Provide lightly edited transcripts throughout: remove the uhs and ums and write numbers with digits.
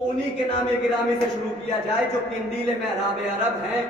انہی کے نام گرامی سے شروع کیا جائے جو قندیل محراب عرب ہیں،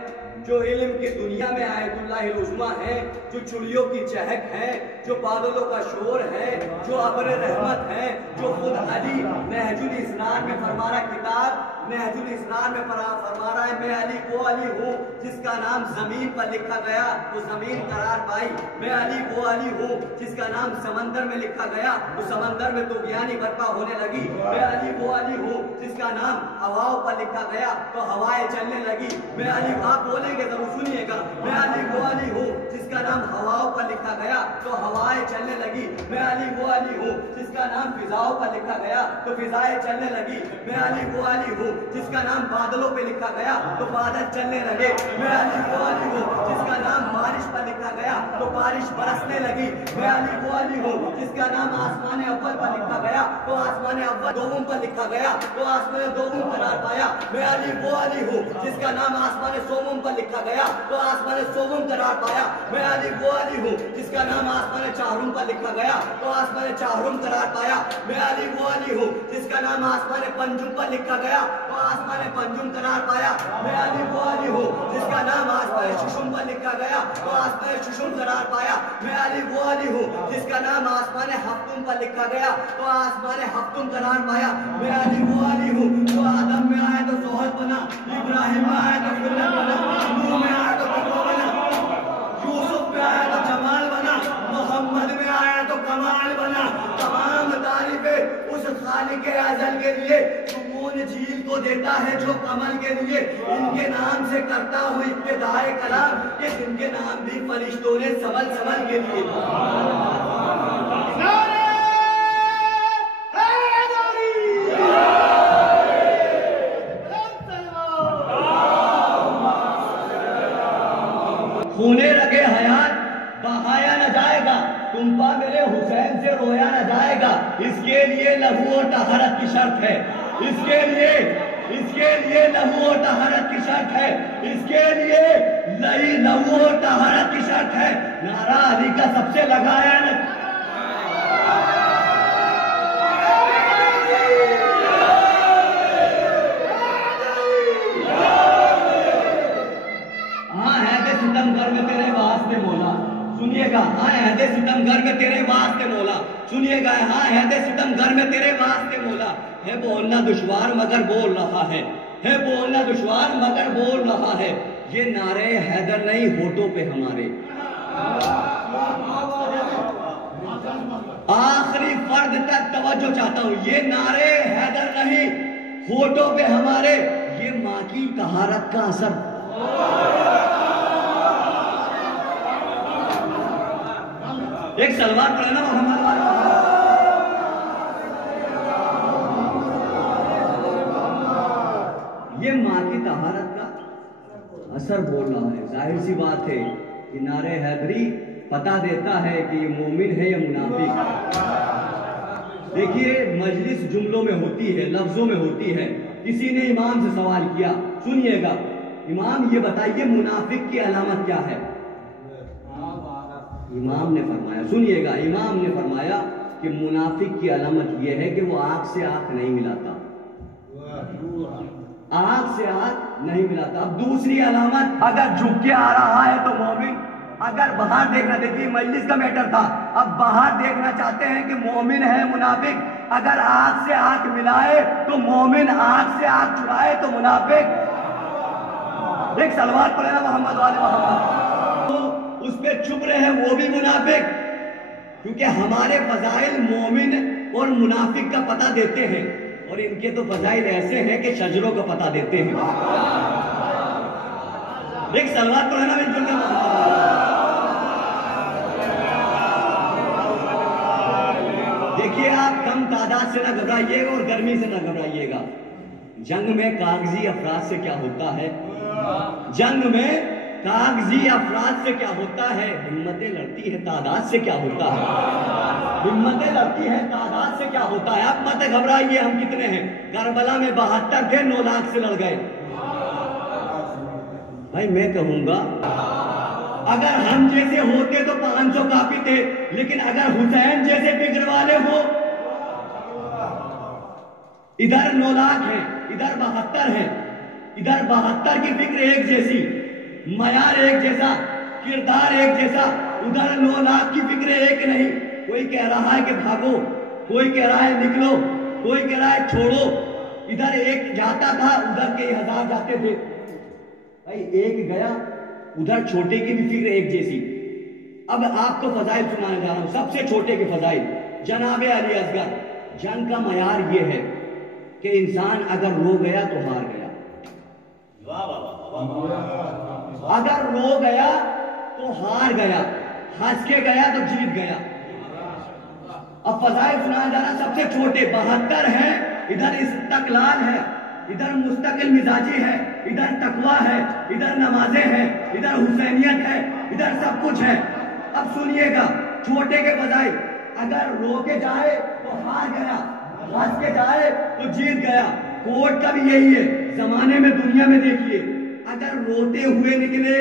جو علم کی دنیا میں آیت اللہ العظمیٰ ہیں، جو چڑیوں کی چہک ہے، جو بادلوں کا شور ہے، جو ابر رحمت ہے، جو خود علی نہج الاسرار میں فرما رہا کتاب نہج الاسرار میں فرما رہا ہے میں علی وہ علی ہوں جس کا نام زمین پر لکھا گیا تو زمین قرار پائی، میں علی وہ علی ہوں جس کا نام سمندر میں لکھا گیا تو سمندر میں طغیانی برپا ہونے لگی، میں علی وہ علی ہوں جس کا نام ہواؤں پر لکھا گیا تو ہوائیں چلنے لگی، میں علی آپ بولیں گے ضرور سنیے گا، میں علی وہ علی ہوں جس کا نام ہواؤں پر لکھا گیا تو ہوائیں چلنے لگی، میں علی وہ علی ہوں جس کا نام فضاؤں پر لکھا گیا تو فضائیں چلنے لگی، میں علی وہ علی ہوں جس کا نام بادلوں پہ لکھا گیا تو بادل چلنے لگے، میں علی وہ علی ہوں جس کا نام بارش پر لکھا گیا تو بارش برسنے لگی، میں علی وہ علی ہوں جس کا نام آسمان اول پر لکھا گیا تو آسمان اول دوم پر لکھا گیا تو آسمان دوم قرار پایا، میں علی وہ علی ہوں جس کا نام آسمان سوم پر لکھا گیا تو آسمان سوم قرار پایا، میں علی وہ علی ہوں جس کا نام آسمان چہارم پر لکھا گیا تو آسمان چہارم قرار پایا، میں علی وہ علی ہوں جس کا نام آسمان پنجم پر لکھا گیا تو آسمان پنجم قرار پایا، میں علی وہ علی ہوں جس کا نام آسمان ششم پر لکھا گیا تو آسمان ششم قرار پایا، میں علی وہ علی ہوں جس کا نام آسمان ہفتم پر لکھا گیا تو آسمان ہفتم قرار پایا، میں علی وہ علی ہوں جو آدم میں آیا تو زہد بنا، ابراہیم میں آیا تو فلت بنا، نوح میں آیا تو تقوی بنا، یوسف میں آیا تو جمال بنا، محمد میں آیا تو کمال بنا، تمام تعریفیں اس خالق ازل کے لیے سکون جھیل کو دیتا ہے جو کمل کے لیے ان کے نام سے کرتا ہوں ابتدائے کلام کہ جن کے نام بھی فرشتوں نے سبل سبل کے لیے خونے رگے حیات بہایا نہ جائے گا، تمپا میرے حسین سے رویا نہ جائے گا، اس کے لیے لہو اور طہارت کی شرط ہے، اس کے لیے لہو اور طہارت کی شرط ہے، اس کے لیے لہو اور طہارت کی شرط ہے، نعرہ علی کا سب سے لگایا نہ ستم گر میں تیرے واسطے مولا سنیے گا، ہاں عہد ستم گر میں تیرے واسطے مولا سنیے گا، ہاں عہد ستم گر میں تیرے واسطے مولا، ہے بولنا دشوار مگر بول رہا ہے، ہے بولنا دشوار مگر بول رہا ہے، یہ نعرے حیدر نہیں ہونٹوں پہ ہمارے، آخری فرد تک توجہ چاہتا ہوں، یہ نعرے حیدر نہیں ہونٹوں پہ ہمارے، یہ ماں کی طہارت کا اثر ایک سلوات پڑھنا محمد یہ ماں کی طہارت کا اثر بول رہا ہے، ظاہر سی بات ہے کہ نعرہ حیدری پتہ دیتا ہے کہ یہ مومن ہے یا منافق ہے۔ دیکھیے مجلس جملوں میں ہوتی ہے، لفظوں میں ہوتی ہے، کسی نے امام سے سوال کیا، سنیے گا امام یہ بتائیے منافق کی علامت کیا ہے؟ امام نے فرمایا، سنیے گا امام نے فرمایا کہ منافق کی علامت یہ ہے کہ وہ آنکھ سے آنکھ نہیں ملاتا، آنکھ سے آنکھ نہیں ملاتا۔ اب دوسری علامت، اگر جھک کے آ رہا ہے تو مومن، اگر باہر دیکھنا، دیکھیے مجلس کا میٹر تھا، اب باہر دیکھنا چاہتے ہیں کہ مومن ہے منافق، اگر آنکھ سے آنکھ ملائے تو مومن، آنکھ سے آنکھ چرائے تو منافق۔ ایک سلوات پڑھنا محمد والے محمد، اس پہ چھپ رہے ہیں وہ بھی منافق، کیونکہ ہمارے فضائل مومن اور منافق کا پتہ دیتے ہیں، اور ان کے تو فضائل ایسے ہیں کہ شجروں کا پتہ دیتے ہیں۔ ایک سلوات پڑھنا مل جل کے دیکھیے آپ کم تعداد سے نہ گھبرائیے گا اور گرمی سے نہ گھبرائیے گا، جنگ میں کاغذی افراد سے کیا ہوتا ہے، جنگ میں کاغذی افراد سے کیا ہوتا ہے، ہمتیں لڑتی ہے تعداد سے کیا ہوتا ہے، ہمتیں لڑتی ہے تعداد سے کیا ہوتا ہے۔ اب مت گھبرائیے، ہم کتنے ہیں، کربلا میں 72 تھے، 9 لاکھ سے لڑ گئے۔ بھائی میں کہوں گا اگر ہم جیسے ہوتے تو 500 کافی تھے، لیکن اگر حسین جیسے فکر والے ہو، ادھر 9 لاکھ ہیں ادھر 72 ہے، ادھر 72 کی فکر ایک جیسی، معیار ایک جیسا، کردار ایک جیسا، ادھر 9 لاکھ کی فکر ایک نہیں. کوئی کہہ رہا ہے کہ بھاگو، کوئی کہہ رہا ہے نکلو، کوئی کہہ رہا ہے چھوڑو. ادھر ایک جاتا تھا، ادھر کے 1000 جاتے تھے. بھائی ایک گیا، ادھر چھوٹے کی بھی فکر ایک جیسی. اب آپ کو فضائل سنانے جا رہا ہوں، سب سے چھوٹے کے فضائل. جناب علی اصغر، جنگ کا معیار یہ ہے کہ انسان اگر رو گیا تو ہار گیا، اگر رو گیا تو ہار گیا، ہنس کے گیا تو جیت گیا. اب فضائل سنانے جا رہا سب سے چھوٹے 72 ہیں. ادھر استقلال ہے، ادھر مستقل مزاجی ہے، ادھر تقویٰ ہے، ادھر نمازیں ہیں، ادھر حسینیت ہے، ادھر سب کچھ ہے. اب سنیے گا چھوٹے کے فضائل. اگر رو کے جائے تو ہار گیا، ہنس کے جائے تو جیت گیا. کوٹ کا بھی یہی ہے. زمانے میں دنیا میں دیکھیے، اگر روتے ہوئے نکلے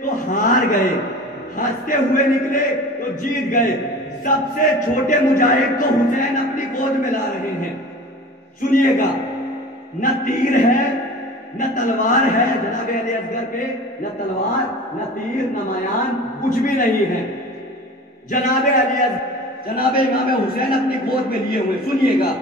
تو ہار گئے، ہنستے ہوئے نکلے تو جیت گئے. سب سے چھوٹے مجاہد کو حسین اپنی گود میں لا رہے ہیں. سنیے گا، نہ تیر ہے نہ تلوار ہے جناب علی اصغر کے، نہ تلوار نہ تیر نہ میان، کچھ بھی نہیں ہے. جناب علی اصغر، جناب امام حسین اپنی گود میں لیے ہوئے. سنیے گا،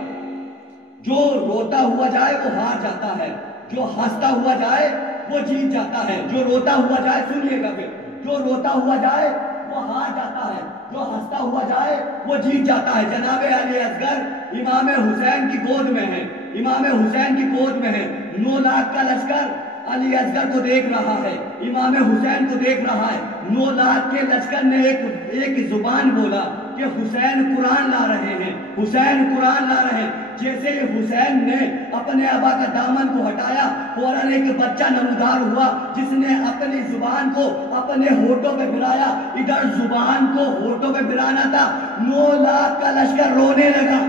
جو روتا ہوا جائے وہ ہار جاتا ہے، جو ہنستا ہوا جائے وہ جیت جاتا ہے. جو روتا ہوا جائے، سنیے گا پھر، جو روتا ہوا جائے وہ ہار جاتا ہے، جو ہنستا ہوا جائے وہ جیت جاتا ہے. جناب علی اصغر امام حسین کی گود میں ہے، امام حسین کی گود میں ہے. 9 لاکھ کا لشکر علی اصغر کو دیکھ رہا ہے، امام حسین کو دیکھ رہا ہے. 9 لاکھ کے لشکر نے ایک زبان بولا کہ حسین قرآن لا رہے ہیں، حسین قرآن لا رہے ہیں. جیسے حسین نے اپنے ابا کا دامن کو ہٹایا، فوراً ایک بچہ نمودار ہوا جس نے اپنی زبان کو اپنے ہونٹوں پہ پھرایا. ادھر زبان کو ہونٹوں پہ پھرانا تھا، 9 لاکھ کا لشکر رونے لگا.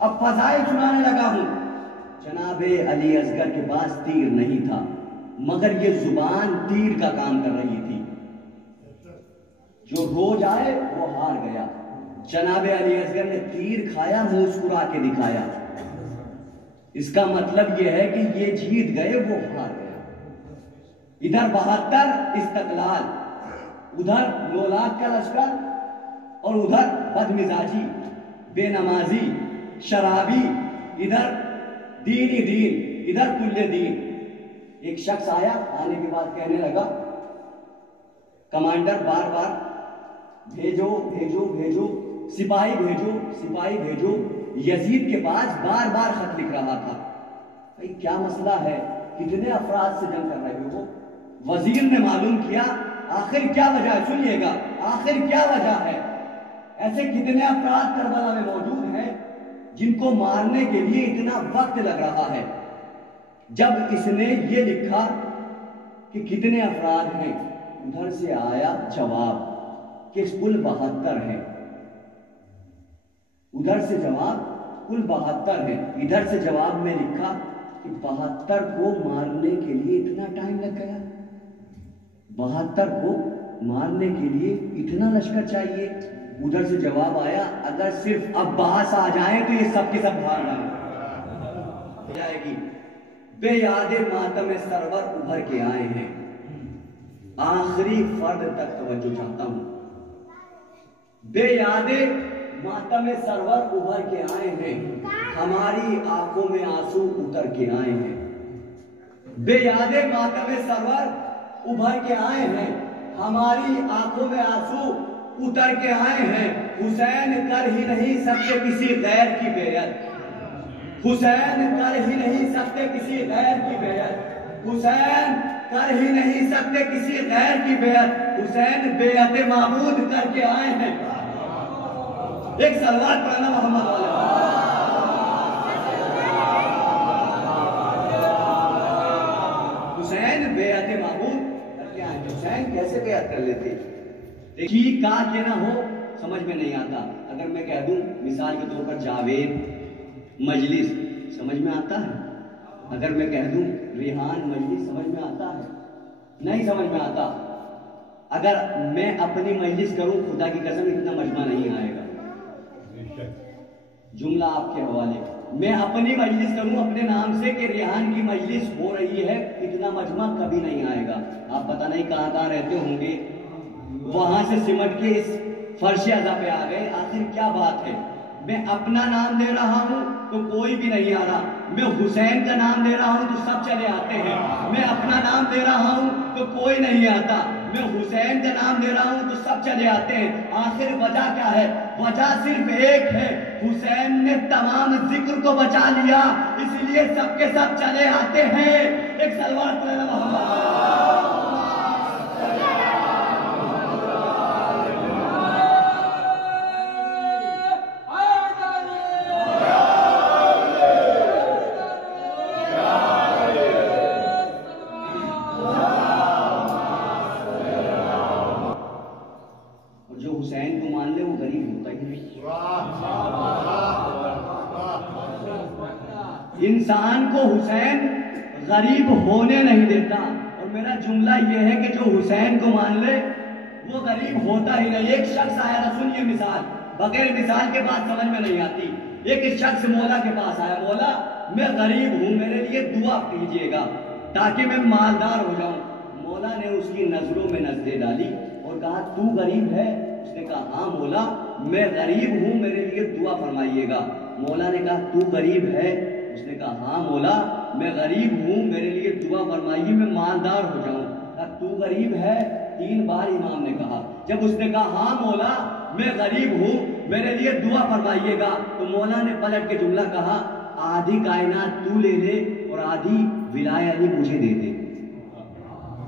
اب فضائل سنانے لگا ہوں. جناب علی اصغر کے پاس تیر نہیں تھا، مگر یہ زبان تیر کا کام کر رہی تھی. جو رو جائے وہ ہار گیا. جناب علی اصغر نے تیر کھایا، مسکرا کے دکھایا. اس کا مطلب یہ ہے کہ یہ جیت گئے، وہ ہار گیا. ادھر 72 استقلال، ادھر 9 لاکھ کا لشکر، اور ادھر بدمزاجی، بے نمازی، شرابی. ادھر دین ہی دین، ادھر کل دین. ایک شخص آیا، آنے کے بعد کہنے لگا، کمانڈر بار بار بھیجو بھیجو بھیجو، سپاہی بھیجو سپاہی بھیجو. یزید کے پاس بار بار خط لکھ رہا تھا. بھائی کیا مسئلہ ہے، کتنے افراد سے جنگ کر رہے ہو؟ وزیر نے معلوم کیا آخر کیا وجہ ہے. سنیے گا، آخر کیا وجہ ہے. ایسے کتنے افراد کربلا میں موجود ہیں جن کو مارنے کے لیے اتنا وقت لگ رہا ہے. جب اس نے یہ لکھا کہ کتنے افراد ہیں، ادھر سے آیا جواب کہ کل 72 ہیں. ادھر سے جواب کل 72 ہیں. ادھر سے جواب میں لکھا کہ 72 کو مارنے کے لیے اتنا ٹائم لگ گیا، 72 کو مارنے کے لیے اتنا لشکر چاہیے. ادھر سے جواب آیا اگر صرف عباس آ جائیں تو یہ سب کے سب بھاگ جائے گی. بے یاد ماتم سرور ابھر کے آئے ہیں، آخری فرد تک توجہ چاہتا ہوں. بے یاد ماتم سرور ابھر کے آئے ہیں، ہماری آنکھوں میں آنسو اتر کے آئے ہیں. بے یاد ماتم سرور ابھر کے آئے ہیں، ہماری آنکھوں میں آنسو اتر کے آئے ہیں. حسین کر ہی نہیں سکتے کسی غیر کی بیعت، حسین کر ہی نہیں سکتے کسی غیر کی بیعت، حسین کر ہی نہیں سکتے کسی غیر کی بیعت. حسین بیعت معبود کر کے آئے ہیں. ایک صلوات پڑھنا محمد والا. حسین بیعت معبود کر کے آئے. حسین کیسے بیعت کر لیتے؟ ٹھیک کہا کہ نہ ہو سمجھ میں نہیں آتا. اگر میں کہہ دوں مثال کے طور پر جاوید مجلس، سمجھ میں آتا ہے. اگر میں کہہ دوں ریحان مجلس، سمجھ میں آتا ہے؟ نہیں سمجھ میں آتا. اگر میں اپنی مجلس کروں خدا کی قسم اتنا مجمع نہیں آئے گا. جملہ آپ کے حوالے میں اپنی مجلس کروں اپنے نام سے کہ ریحان کی مجلس ہو رہی ہے، اتنا مجمع کبھی نہیں آئے گا. آپ پتہ نہیں کہاں کہاں رہتے ہوں گے، وہاں سے سمٹ کے اس فرش اعضا پہ آ گئے. آخر کیا بات ہے؟ میں اپنا نام دے رہا ہوں تو کوئی بھی نہیں آ رہا، میں حسین کا نام دے رہا ہوں تو سب چلے آتے ہیں. میں اپنا نام دے رہا ہوں تو کوئی نہیں آتا، میں حسین کا نام دے رہا ہوں تو سب چلے آتے ہیں. آخر وجہ کیا ہے؟ وجہ صرف ایک ہے، حسین نے تمام ذکر کو بچا لیا، اس لیے سب کے سب چلے آتے ہیں. ایک سلوات پڑھنا محمد. حسین کو مان لے وہ غریب ہوتا ہی نہیں. انسان کو حسین غریب ہونے نہیں دیتا. اور میرا جملہ یہ ہے کہ جو حسین کو مان لے وہ غریب ہوتا ہی نہیں. ایک شخص آیا تھا، سنیے مثال، بغیر مثال کے بات سمجھ میں نہیں آتی. ایک شخص مولا کے پاس آیا، مولا میں غریب ہوں، میرے لیے دعا کیجیے گا تاکہ میں مالدار ہو جاؤں. مولا نے اس کی نظروں میں نظریں ڈالی اور کہا تو غریب ہے؟ اس نے کہا ہاں مولا میں غریب ہوں، میرے لیے دعا فرمائیے گا. مولا نے کہا تو غریب ہے؟ اس نے کہا ہاں مولا میں غریب ہوں، میرے لیے دعا فرمائیے میں مالدار ہو جاؤں. کہا تو غریب ہے؟ 3 بار امام نے کہا. جب اس نے کہا ہاں مولا میں غریب ہوں، میرے لیے دعا فرمائیے گا، تو مولا نے پلٹ کے جملہ کہا آدھی کائنات تو لے لے اور آدھی ولایت علی مجھے دے دے.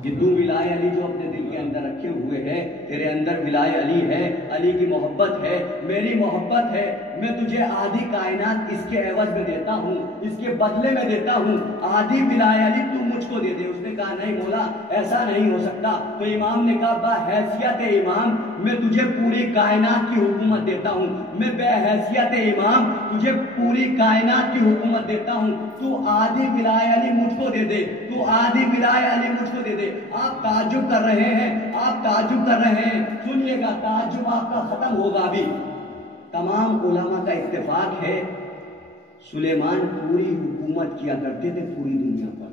کہ تو ولایت علی جو اپنے دل کے اندر رکھے ہوئے ہے، تیرے اندر ولایت علی ہے، علی کی محبت ہے، میری محبت ہے، میں تجھے آدھی کائنات اس کے عوض میں دیتا ہوں، اس کے بدلے میں دیتا ہوں، آدھی ولایت علی تو مجھ کو دے دے. اس نے کہا نہیں مولا ایسا نہیں ہو سکتا. تو امام نے کہا با حیثیت امام میں تجھے پوری کائنات کی حکومت دیتا ہوں، میں بے حیثیت امام تجھے پوری کائنات کی حکومت دیتا ہوں، تو آدھی ولایت علی مجھ کو دے دے، تو آدھی ولایت علی مجھ کو دے دے. آپ تعجب کر رہے ہیں، آپ تعجب کر رہے ہیں، سنیے گا تعجب آپ کا ختم ہوگا ابھی. تمام علماء کا اتفاق ہے سلیمان پوری حکومت کیا کرتے تھے پوری دنیا پر،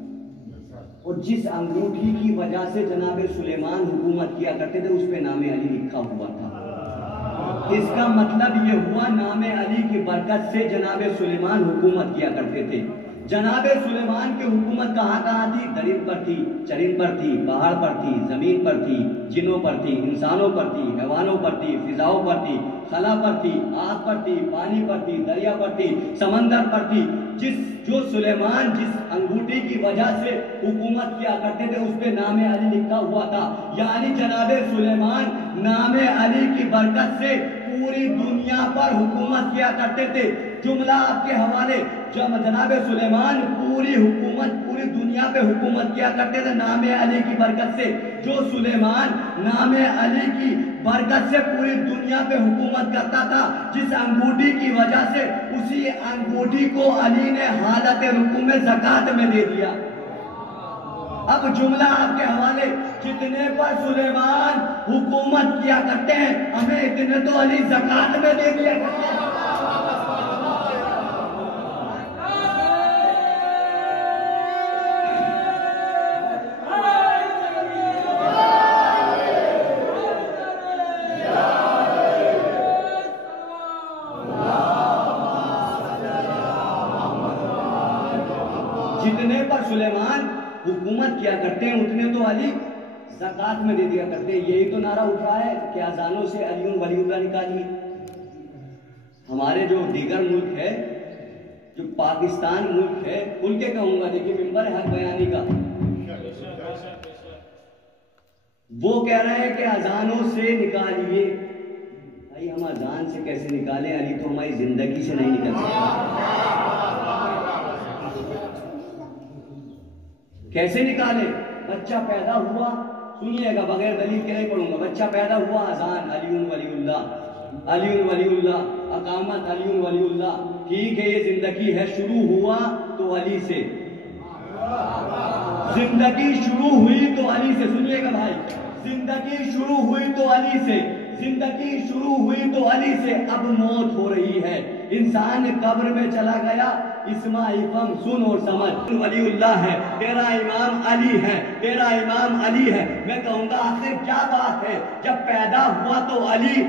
اور جس انگوٹھی کی وجہ سے جناب سلیمان حکومت کیا کرتے تھے اس پہ نام علی لکھا ہوا تھا. اس کا مطلب یہ ہوا نام علی کی برکت سے جناب سلیمان حکومت کیا کرتے تھے. جناب سلیمان کی حکومت کہاں کہاں تھی؟ درند پر تھی، چرند پر تھی، پہاڑ پر تھی، زمین پر تھی، جنوں پر تھی، انسانوں پر تھی، حیوانوں پر تھی، فضاؤں پر تھی، خلا پر تھی، آگ پر تھی، پانی پر تھی، دریا پر تھی، سمندر پر تھی. جو سلیمان جس انگوٹھی کی وجہ سے حکومت کیا کرتے تھے اس پہ نام علی لکھا ہوا تھا. یعنی جناب سلیمان نام علی کی برکت سے پوری دنیا پر حکومت کیا کرتے تھے. جملہ آپ کے حوالے، جب جناب سلیمان پوری حکومت پوری دنیا پہ حکومت کیا کرتے تھے نام علی کی برکت سے. جو سلیمان نام علی کی برکت سے پوری دنیا پہ حکومت کرتا تھا، جس انگوٹھی کی وجہ سے اسی انگوٹھی کو علی نے حالت رکوع میں زکات میں دے دیا. اب جملہ آپ کے حوالے، جتنے پر سلیمان حکومت کیا کرتے ہیں ہمیں اتنے تو علی زکات میں دے دیا کرتے ہیں. جتنے پر سلیمان حکومت کیا کرتے ہیں اتنے تو علی زکات میں دے دیا کرتے ہیں. یہی تو نعرہ اٹھ رہا ہے کہ اذانوں سے علی ولی اللہ نکالیے. ہمارے جو دیگر ملک ہے، جو پاکستان ملک ہے، کھل کے کہوں گا دیکھیے ممبر حق بیانی کا، وہ کہہ رہے ہیں کہ اذانوں سے نکالیے. بھائی ہم اذان سے کیسے نکالیں؟ علی تو ہماری زندگی سے نہیں نکل سکتا. کیسے نکالے؟ بچہ پیدا ہوا، سنیے گا بغیر دلیل کے نہیں پڑھوں گا، بچہ پیدا ہوا اذان علی ولی اللہ، علی ولی اللہ، اقامت علی ولی اللہ. ٹھیک ہے یہ زندگی ہے، شروع ہوا تو علی سے، زندگی شروع ہوئی تو علی سے. سنیے گا بھائی، زندگی شروع ہوئی تو علی سے، زندگی شروع ہوئی تو علی سے اب موت ہو رہی ہے. انسان قبر میں چلا گیا اسماعیل فم سن اور سمجھ. ولی اللہ ہے تیرا امام علی ہے, تیرا امام علی ہے. میں کہوں گا آخر کیا بات ہے, جب پیدا ہوا تو علی,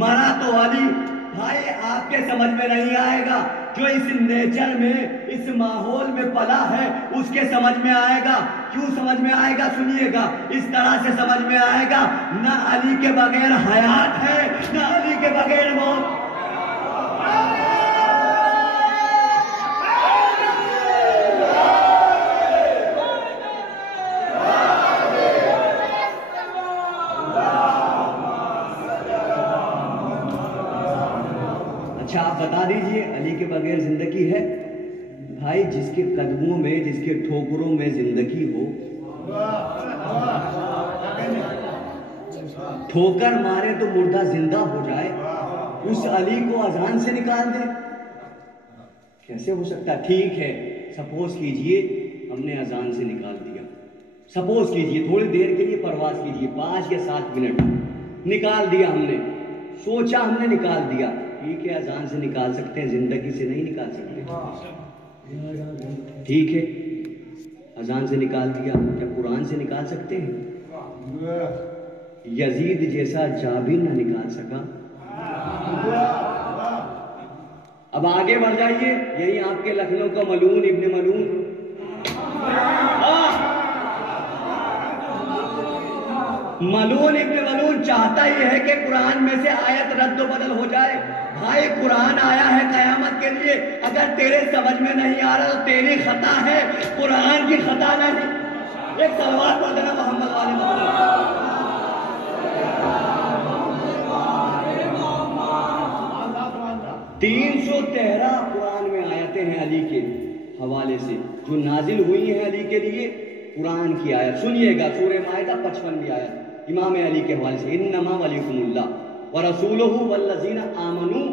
مرا تو علی. بھائی آپ کے سمجھ میں نہیں آئے گا, جو اس نیچر میں اس ماحول میں پلا ہے اس کے سمجھ میں آئے گا. کیوں سمجھ میں آئے گا سنیے گا, اس طرح سے سمجھ میں آئے گا, نہ علی کے بغیر حیات ہے نہ علی کے بغیر موت. اچھا آپ بتا دیجئے علی کے بغیر زندگی ہے؟ بھائی جس کے قدموں میں, جس کے ٹھوکروں میں زندگی ہو, ٹھوکر مارے تو مردہ زندہ ہو جائے, اس علی کو اذان سے نکال دے, کیسے ہو سکتا؟ ٹھیک ہے سپوز کیجئے ہم نے اذان سے نکال دیا, سپوز کیجئے تھوڑی دیر کے لیے پرواز کیجئے 5 یا 7 منٹ نکال دیا ہم نے, سوچا ہم نے نکال دیا, ٹھیک ہے اذان سے نکال سکتے ہیں, زندگی سے نہیں نکال سکتے. ٹھیک ہے اذان سے نکال دیا, کیا قرآن سے نکال سکتے ہیں؟ یزید جیسا جابر نہ نکال سکا. اب آگے بڑھ جائیے, یہی آپ کے لکھنؤ کا ملون ابن ملون, ملون ابن ملون چاہتا ہی ہے کہ قرآن میں سے آیت رد و بدل ہو جائے. بھائی قرآن آیا ہے قیامت کے لیے, اگر تیرے سمجھ میں نہیں آ رہا تو تیری خطا ہے, قرآن کی خطا نہیں. ایک صلوات پڑھ دینا محمد والے محمد. 313 قرآن میں آیتیں ہیں علی کے حوالے سے جو نازل ہوئی ہیں علی کے لیے. قرآن کی آیت سنیے گا, سورہ مائدہ 55 آیت امام علی کے حوالے سے, انما ولیکم اللہ ورسولہ والذین آمنوا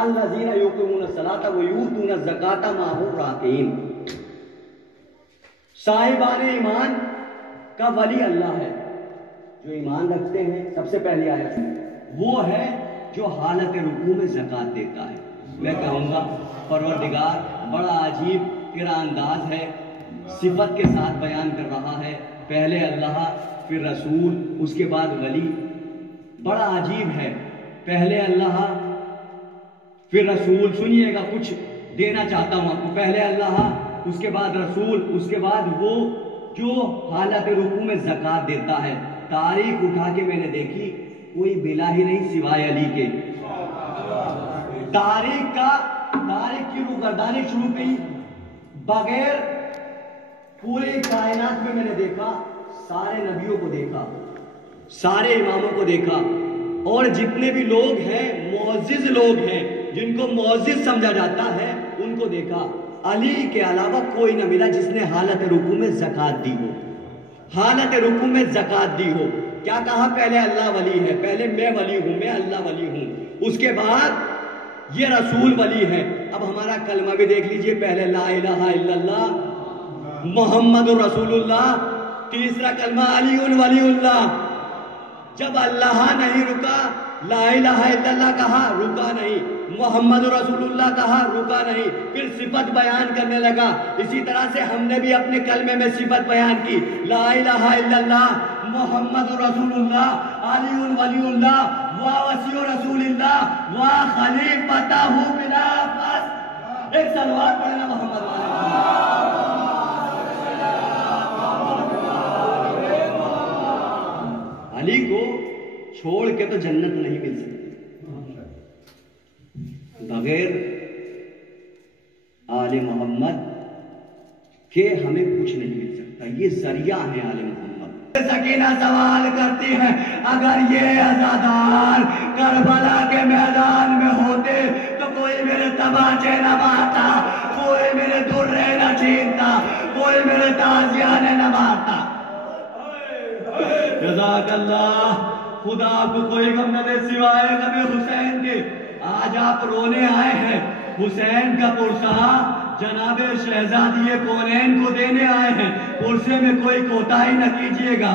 الذین یقیمون الصلاۃ ویؤتون الزکاۃ وهم راکعون. صاحبان ایمان کا ولی اللہ ہے, جو ایمان رکھتے ہیں. سب سے پہلی آیت وہ ہے جو حالت رکوع میں زکوٰۃ دیتا ہے. میں کہوں گا پروردگار بڑا عجیب تیرا انداز ہے, صفت کے ساتھ بیان کر رہا ہے, پہلے اللہ پھر رسول اس کے بعد ولی. بڑا عجیب ہے, پہلے اللہ پھر رسول. سنیے گا کچھ دینا چاہتا ہوں آپ کو, پہلے اللہ اس کے بعد رسول اس کے بعد وہ جو حالت رکوع میں زکوٰۃ دیتا ہے. تاریخ اٹھا کے میں نے دیکھی, کوئی بلا ہی نہیں سوائے علی کے. تاریخ کی روگردانی شروع کی بغیر پوری کائنات میں نے دیکھا, سارے نبیوں کو دیکھا, سارے اماموں کو دیکھا, اور جتنے بھی لوگ ہیں معزز لوگ ہیں جن کو معزز سمجھا جاتا ہے ان کو دیکھا. علی کے علاوہ کوئی نہ ملا جس نے حالت رکوع میں زکوٰۃ دی ہو, حالت رکوع میں زکوٰۃ دی ہو. کیا کہا؟ پہلے اللہ ولی ہے, پہلے میں ولی ہوں, میں اللہ ولی ہوں, اس کے بعد یہ رسول ولی ہے. اب ہمارا کلمہ بھی دیکھ لیجئے, پہلے لا الہ الا اللہ محمد رسول اللہ, تیسرا کلمہ علی ولی اللہ. جب اللہ نہیں رکا, لا الہ الا اللہ کہا, رکا نہیں, محمد رسول اللہ کہا, رکا نہیں, پھر صفت بیان کرنے لگا. اسی طرح سے ہم نے بھی اپنے کلمے میں صفت بیان کی, لا الہ الا اللہ محمد رسول اللہ علی ولی اللہ وا وصی رسول اللہ وا خلیفتہ بلا فصل. ایک صلوات پڑھنا محمد والے. علی کو چھوڑ کے تو جنت نہیں مل سکتی, بغیر آل محمد کے ہمیں کچھ نہیں مل سکتا. یہ ذریعہ ہے آل محمد. سکینہ سوال کرتی ہیں, اگر یہ عزادار کربلا کے میدان میں ہوتے تو کوئی میرے تماچے نہ مارتا, کوئی میرے درے نہ چھینتا, کوئی میرے تازیانے نہ مارتا. جزاک اللہ, خدا آپ کو کوئی غم نہ دے سوائے غم حسین کے. آج آپ رونے آئے ہیں, حسین کا پرسہ جناب شہزادی کونین کو دینے آئے ہیں. پرسے میں کوئی کوتاہی نہ کیجیے گا.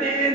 3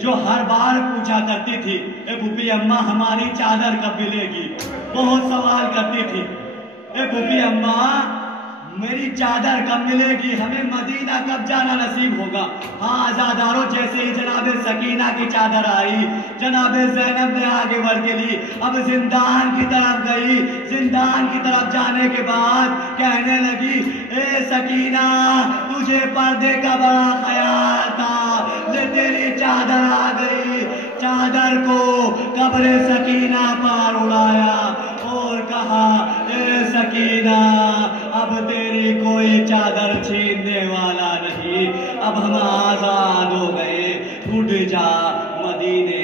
جو ہر بار پوچھا کرتی تھی اے پھوپھی اماں ہماری چادر کب ملے گی، بہت سوال کرتی تھی اے پھوپھی اماں میری چادر کب ملے گی، ہمیں مدینہ کب جانا نصیب ہوگا۔ ہاں عزاداروں، جیسے ہی جناب سکینہ کی چادر آئی، جناب زینب نے آگے بڑھ کے لی، اب زندان کی طرف گئی، زندان کی طرف جانے کے بعد کہنے لگی اے سکینہ تجھے پردے کا بڑا خیال تھا، لے تیری چادر آ گئی۔ چادر کو قبر سکینہ پر اڑایا اور کہا اے سکینہ اب تیری کوئی چادر چھیننے والا نہیں، اب ہم آزاد ہو گئے، اٹھ جا مدینے